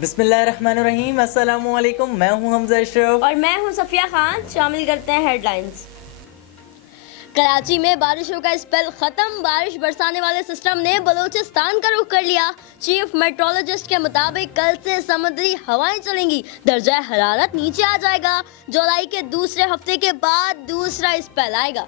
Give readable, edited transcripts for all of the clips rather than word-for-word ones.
بسم اللہ الرحمن الرحیم، السلام علیکم، میں ہوں حمزہ اشرف اور میں ہوں صفیہ خان۔ شامل کرتے ہیں ہیڈ لائنز۔ کراچی میں بارشوں کا اسپیل ختم، بارش برسانے والے سسٹم نے بلوچستان کا رخ کر لیا۔ چیف میٹرولوجسٹ کے مطابق کل سے سمندری ہوائیں چلیں گی، درجہ حرارت نیچے آ جائے گا، جولائی کے دوسرے ہفتے کے بعد دوسرا اسپیل آئے گا۔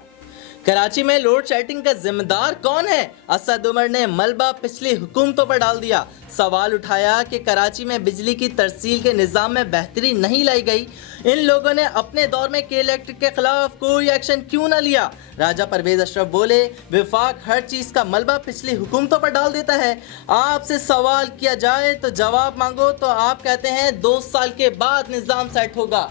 کراچی میں لوڈ شیڈنگ کا ذمہ دار کون ہے؟ اسد عمر نے ملبہ پچھلی حکومتوں پر ڈال دیا۔ سوال اٹھایا کہ کراچی میں بجلی کی ترسیل کے نظام میں بہتری نہیں لائی گئی، ان لوگوں نے اپنے دور میں کے الیکٹرک کے خلاف کوئی ایکشن کیوں نہ لیا؟ راجہ پرویز اشرف بولے، وفاق ہر چیز کا ملبہ پچھلی حکومتوں پر ڈال دیتا ہے۔ آپ سے سوال کیا جائے تو جواب مانگو تو آپ کہتے ہیں 2 سال کے بعد نظام سیٹ ہوگا۔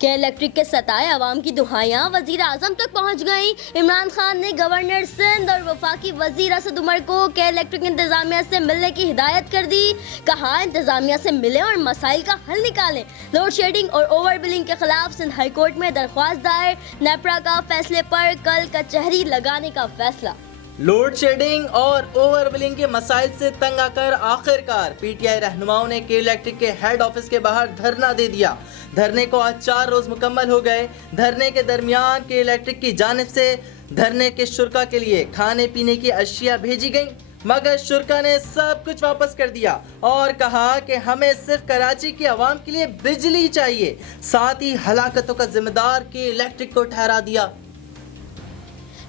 کہ الیکٹرک کے ستائے عوام کی دہائیاں وزیر اعظم تک پہنچ گئیں۔ عمران خان نے گورنر سندھ اور وفاقی وزیر اسد عمر کو کہ الیکٹرک انتظامیہ سے ملنے کی ہدایت کر دی، کہا انتظامیہ سے ملیں اور مسائل کا حل نکالیں۔ لوڈ شیڈنگ اور اوور بلنگ کے خلاف سندھ ہائی کورٹ میں درخواست دائر، نیپرا کا فیصلے پر کل کچہری لگانے کا فیصلہ۔ لوڈ شیڈنگ اور اوور بلنگ کے مسائل سے تنگ آ کر آخرکار پی ٹی آئی رہنماؤں نے کے الیکٹرک کے ہیڈ آفس کے باہر دھرنا دے دیا۔ دھرنے کو آج 4 روز مکمل ہو گئے۔ دھرنے کے درمیان کے الیکٹرک کی جانب سے دھرنے کے شرکا کے لیے کھانے پینے کی اشیاء بھیجی گئیں، مگر شرکا نے سب کچھ واپس کر دیا اور کہا کہ ہمیں صرف کراچی کی عوام کے لیے بجلی چاہیے، ساتھ ہی ہلاکتوں کا ذمہ دار کے الیکٹرک کو ٹھہرا دیا۔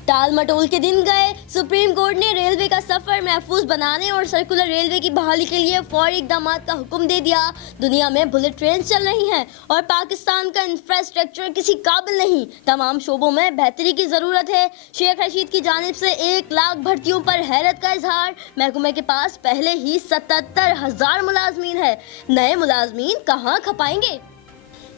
ٹال مٹول کے دن گئے، سپریم کورٹ نے ریلوے کا سفر محفوظ بنانے اور سرکولر ریلوے کی بحالی کے لیے فوری اقدامات کا حکم دے دیا۔ دنیا میں بلٹ ٹرین چل رہی ہیں اور پاکستان کا انفراسٹرکچر کسی قابل نہیں، تمام شعبوں میں بہتری کی ضرورت ہے۔ شیخ رشید کی جانب سے 1 لاکھ بھرتیوں پر حیرت کا اظہار، محکمے کے پاس پہلے ہی 77,000 ملازمین ہیں، نئے ملازمین کہاں کھپائیں گے؟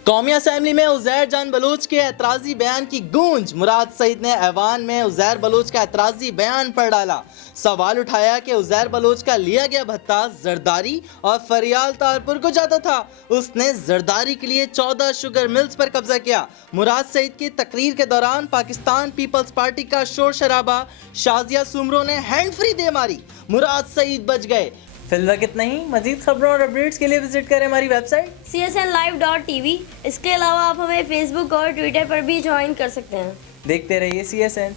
قومی اسمبلی میں عزیر جان بلوچ کے اعتراضی بیان کی گونج، مراد سعید نے ایوان میں عزیر بلوچ کا اعتراضی بیان پڑھ ڈالا۔ سوال اٹھایا کہ عزیر بلوچ کا لیا گیا بھتہ زرداری اور فریال تارپور کو جاتا تھا، اس نے زرداری کے لیے 14 شوگر ملز پر قبضہ کیا۔ مراد سعید کی تقریر کے دوران پاکستان پیپلز پارٹی کا شور شرابہ، شازیہ سومرو نے ہینڈ فری دے ماری، مراد سعید بچ گئے۔ فی الوقت اتنا ہی، مزید خبروں اور اپڈیٹس کے لیے وزٹ کریں ہماری ویب سائٹ csnlive.tv۔ اس کے علاوہ آپ ہمیں فیس بک اور ٹویٹر پر بھی جوائن کر سکتے ہیں۔ دیکھتے رہیے CSN۔